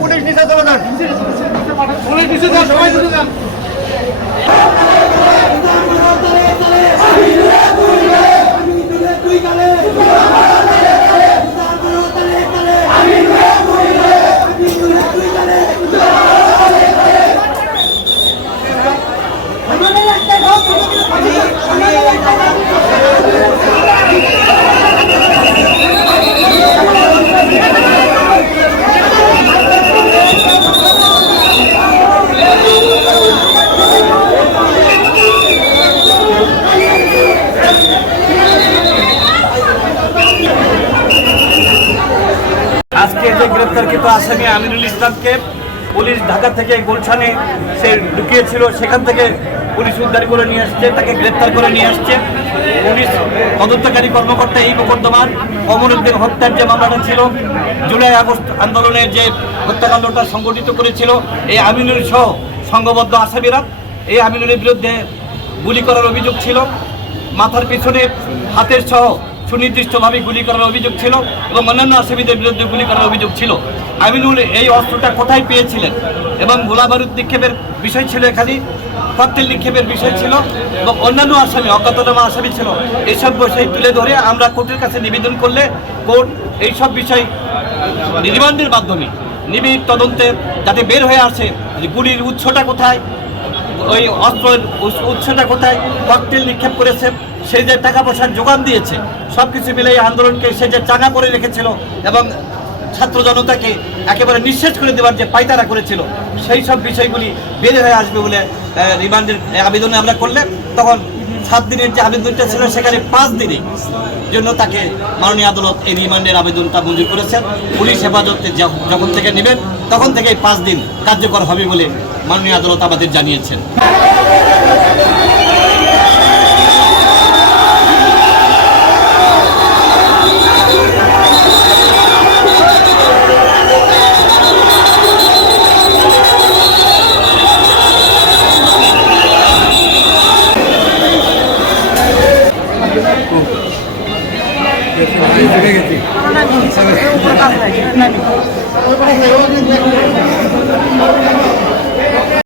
Police নিষেধ police না। গ্রেপ্তারকৃত আসামি আমিনুল ইসলামকে পুলিশ ঢাকা থেকে গুলশানে সে ঢুকিয়েছিল, সেখান থেকে পুলিশ উদ্ধার করে নিয়ে আসছে, তাকে গ্রেপ্তার করে নিয়ে আসছে। পুলিশ তদন্তকারী কর্মকর্তা এই মোকদ্দমার অমরুদ্দিন হত্যার যে মামলাটা ছিল, জুলাই আগস্ট আন্দোলনে যে হত্যাকাণ্ডটা সংগঠিত করেছিল, এই আমিনুল সহ সংঘবদ্ধ আসামিরা, এই আমিনুলের বিরুদ্ধে গুলি করার অভিযোগ ছিল। মাথার পিছনে হাতের সহ সুনির্দিষ্টভাবে গুলি করার অভিযোগ ছিল এবং অন্যান্য আসামিদের বিরুদ্ধে গুলি করার অভিযোগ ছিল। আমিনুল এই অস্ত্রটা কোথায় পেয়েছিলেন? এবং গোলাবারুদ নিক্ষেপের বিষয় ছিল এখানে ককটেল নিক্ষেপের বিষয় ছিল, এবং অন্যান্য আসামি, অজ্ঞাতনামা আসামি ছিল এইসব বিষয় তুলে ধরে আমরা কোর্টের কাছে নিবেদন করলে কোর্ট এইসব বিষয় রিমান্ডের মাধ্যমে নিবিড় তদন্তে যাতে বের হয়ে আসে যে গুলির উৎসটা কোথায়, ওই অস্ত্রের উৎস- উৎসটা কোথায় ককটেল নিক্ষেপ করেছে সে যে টাকা পয়সার যোগান দিয়েছে সব কিছু মিলে এই আন্দোলনকে সে যে চাঙা করে রেখেছিল এবং ছাত্র জনতাকে একেবারে নিঃশেষ করে দেওয়ার যে পাইতারা করেছিল, সেই সব বিষয়গুলি বের হয়ে আসবে বলে রিমান্ডের আবেদনে আমরা করলে। তখন সাত দিনের যে আবেদনটা ছিল, সেখানে পাঁচ দিনে জন্য তাকে মাননীয় আদালত এই রিমান্ডের আবেদনটা মঞ্জুর করেছেন। পুলিশ হেফাজতে যখন থেকে নেবেন, তখন থেকে পাঁচ দিন কার্যকর হবে বলে মাননীয় আদালত আমাদের জানিয়েছেন। না